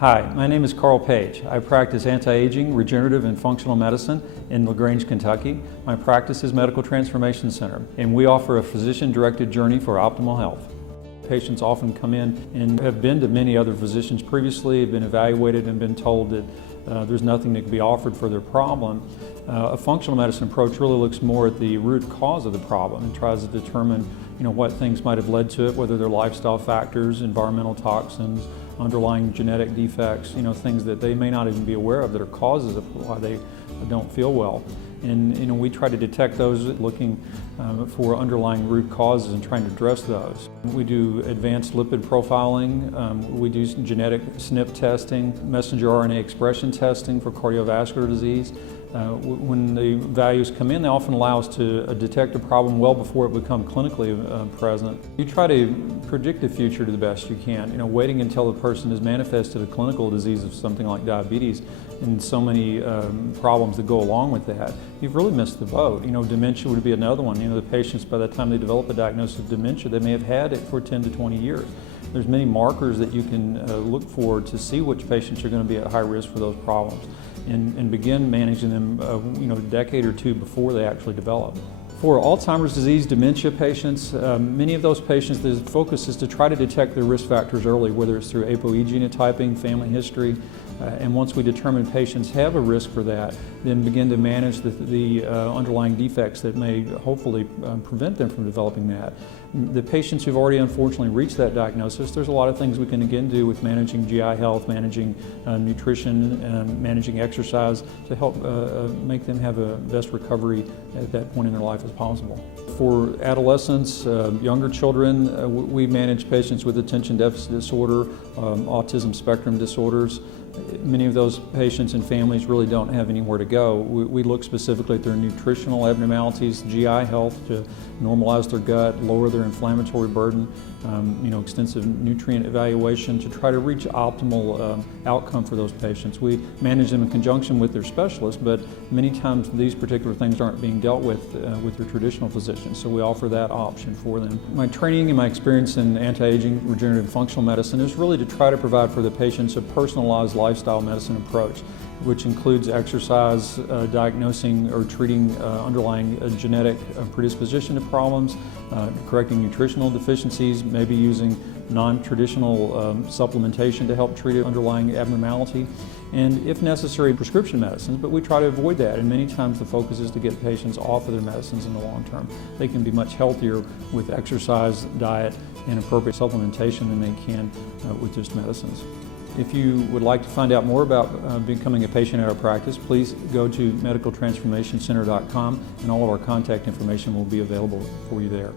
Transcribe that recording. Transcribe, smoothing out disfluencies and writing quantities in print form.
Hi, my name is Paige. I practice anti-aging, regenerative, and functional medicine in LaGrange, Kentucky. My practice is Medical Transformation Center, and we offer a physician-directed journey for optimal health. Patients often come in and have been to many other physicians previously, have been evaluated and been told that there's nothing that can be offered for their problem. A functional medicine approach really looks more at the root cause of the problem and tries to determine what things might have led to it, whether they're lifestyle factors, environmental toxins, underlying genetic defects, things that they may not even be aware of that are causes of why they don't feel well. And we try to detect those looking for underlying root causes and trying to address those. We do advanced lipid profiling, we do genetic SNP testing, messenger RNA expression testing for cardiovascular disease. When the values come in, they often allow us to detect a problem well before it becomes clinically present. You try to predict the future to the best you can. Waiting until the person has manifested a clinical disease of something like diabetes and so many problems that go along with that, you've really missed the boat. Dementia would be another one. The patients, by the time they develop a diagnosis of dementia, they may have had it for 10 to 20 years. There's many markers that you can look for to see which patients are going to be at high risk for those problems and begin managing them a decade or two before they actually develop. For Alzheimer's disease dementia patients, many of those patients, the focus is to try to detect their risk factors early, whether it's through ApoE genotyping, family history, and once we determine patients have a risk for that, then begin to manage the underlying defects that may hopefully prevent them from developing that. The patients who've already unfortunately reached that diagnosis, there's a lot of things we can again do with managing GI health, managing nutrition, managing exercise to help make them have a best recovery at that point in their life as possible. For adolescents, younger children, we manage patients with attention deficit disorder, autism spectrum disorders. Many of those patients and families really don't have anywhere to go. We look specifically at their nutritional abnormalities, GI health to normalize their gut, lower their inflammatory burden, extensive nutrient evaluation to try to reach optimal outcome for those patients. We manage them in conjunction with their specialists, but many times these particular things aren't being dealt with their traditional physicians, so we offer that option for them. My training and my experience in anti-aging, regenerative, and functional medicine is really to try to provide for the patients a personalized lifestyle medicine approach, which includes exercise, diagnosing or treating underlying genetic predisposition to problems, correcting nutritional deficiencies, maybe using non-traditional supplementation to help treat an underlying abnormality, and if necessary, prescription medicines, but we try to avoid that, and many times the focus is to get patients off of their medicines in the long term. They can be much healthier with exercise, diet, and appropriate supplementation than they can with just medicines. If you would like to find out more about becoming a patient at our practice, please go to medicaltransformationcenter.com and all of our contact information will be available for you there.